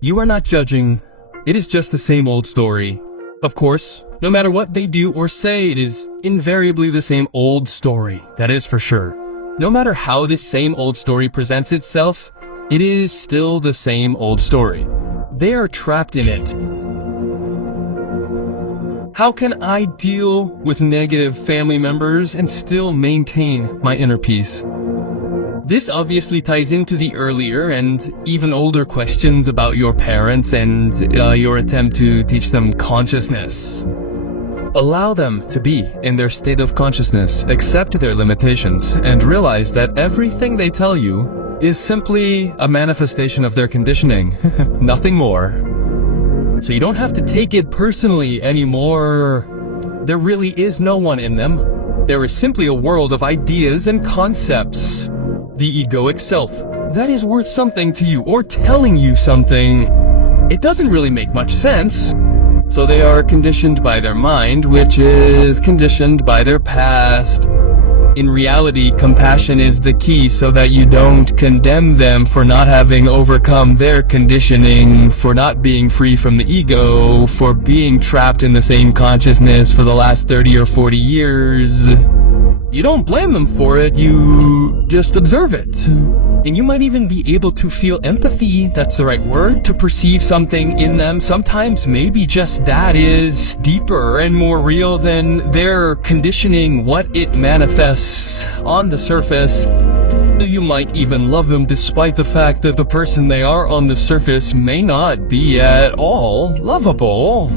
You are not judging. It is just the same old story. Of course, no matter what they do or say, it is invariably the same old story, that is for sure. No matter how this same old story presents itself, it is still the same old story. They are trapped in it. How can I deal with negative family members and still maintain my inner peace? This obviously ties into the earlier and even older questions about your parents and your attempt to teach them consciousness. Allow them to be in their state of consciousness, accept their limitations, and realize that everything they tell you is simply a manifestation of their conditioning, nothing more. So you don't have to take it personally anymore. There really is no one in them. There is simply a world of ideas and concepts. The egoic self, that is worth something to you or telling you something. It doesn't really make much sense. So they are conditioned by their mind, which is conditioned by their past. In reality, compassion is the key so that you don't condemn them for not having overcome their conditioning, for not being free from the ego, for being trapped in the same consciousness for the last 30 or 40 years. You don't blame them for it, you just observe it. And you might even be able to feel empathy, that's the right word, to perceive something in them. Sometimes maybe just that is deeper and more real than their conditioning, what it manifests on the surface. You might even love them despite the fact that the person they are on the surface may not be at all lovable.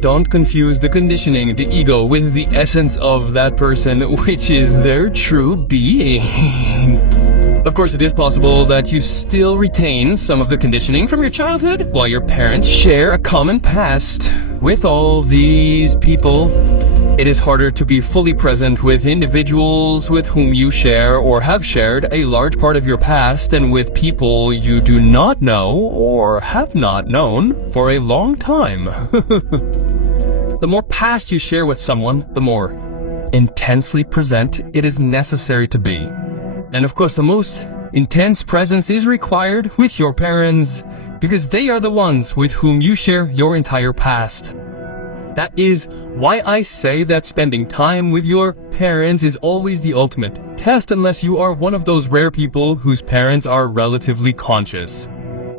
Don't confuse the conditioning, the ego, with the essence of that person, which is their true being. Of course, it is possible that you still retain some of the conditioning from your childhood, while your parents share a common past. With all these people, it is harder to be fully present with individuals with whom you share or have shared a large part of your past than with people you do not know or have not known for a long time. The more past you share with someone, the more intensely present it is necessary to be. And of course, the most intense presence is required with your parents, because they are the ones with whom you share your entire past. That is why I say that spending time with your parents is always the ultimate test, unless you are one of those rare people whose parents are relatively conscious.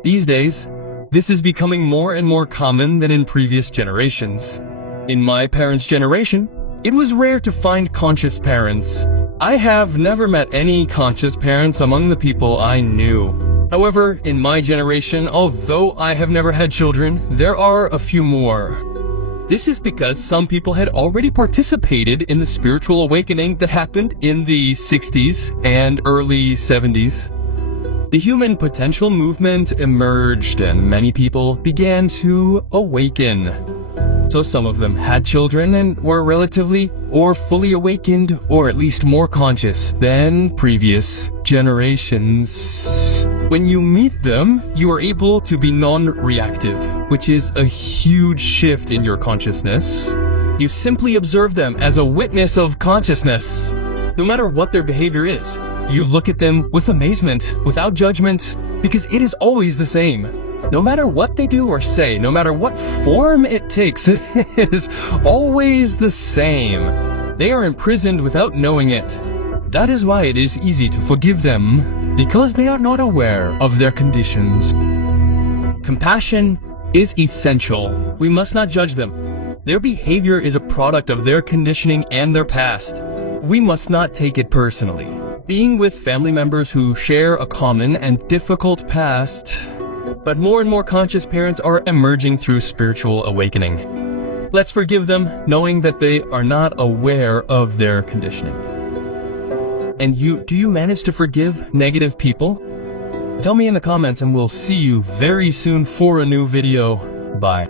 These days, this is becoming more and more common than in previous generations. In my parents' generation, it was rare to find conscious parents. I have never met any conscious parents among the people I knew. However, in my generation, although I have never had children, there are a few more. This is because some people had already participated in the spiritual awakening that happened in the 60s and early 70s. The human potential movement emerged and many people began to awaken. So some of them had children and were relatively or fully awakened, or at least more conscious than previous generations. When you meet them, you are able to be non-reactive, which is a huge shift in your consciousness. You simply observe them as a witness of consciousness. No matter what their behavior is, you look at them with amazement, without judgment, because it is always the same. No matter what they do or say, no matter what form it takes, it is always the same. They are imprisoned without knowing it. That is why it is easy to forgive them, because they are not aware of their conditions. Compassion is essential. We must not judge them. Their behavior is a product of their conditioning and their past. We must not take it personally. Being with family members who share a common and difficult past, but more and more conscious parents are emerging through spiritual awakening. Let's forgive them, knowing that they are not aware of their conditioning. And do you manage to forgive negative people? Tell me in the comments and we'll see you very soon for a new video. Bye.